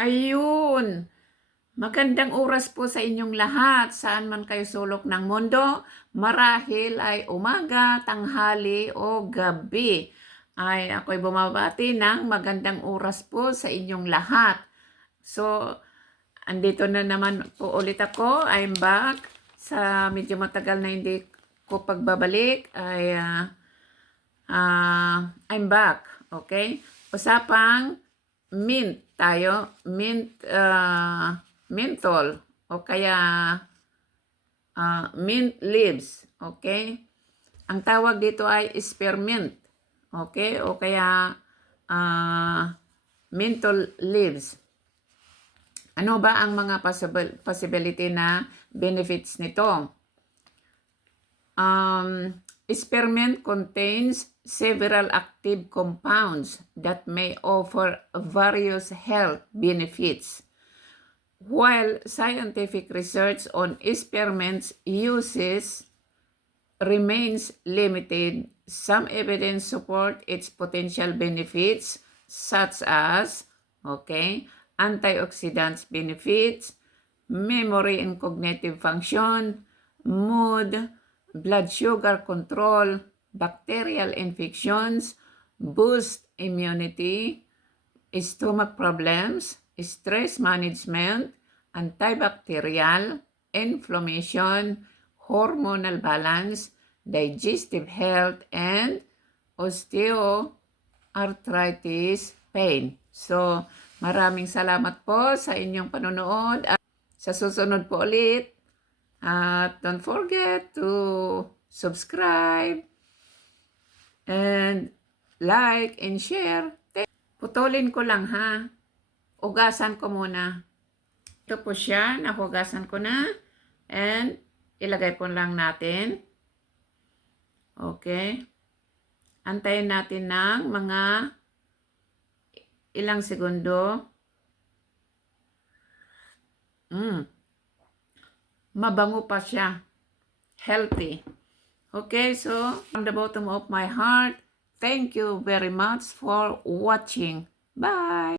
Ayun. Magandang oras po sa inyong lahat, saan man kayo sulok ng mundo. Marahil ay umaga, tanghali o gabi. Ay ako'y bumabati ng magandang oras po sa inyong lahat. So, andito na naman po ulit ako. I'm back. Sa medyo matagal na hindi ko pagbabalik ay I'm back. Okay? Usapang mint tayo. Menthol o kaya mint leaves. Okay? Ang tawag dito ay spearmint. Okay? O kaya menthol leaves. Ano ba ang mga possibility na benefits nito? Spearmint contains several active compounds that may offer various health benefits. While scientific research on spearmint's uses remains limited, some evidence support its potential benefits such as, antioxidants benefits, memory and cognitive function, mood, blood sugar control, bacterial infections, boost immunity, stomach problems, stress management, antibacterial, inflammation, hormonal balance, digestive health, and osteoarthritis pain. So, maraming salamat po sa inyong panonood. At sa susunod po ulit. At don't forget to subscribe and like and share. Putulin ko lang ha. Ugasan ko muna. Ito po siya. Nahugasan ko na. And ilagay po lang natin. Okay. Antayin natin ng mga ilang segundo. Mabango pa siya. Healthy. Okay, so from the bottom of my heart, thank you very much for watching. Bye!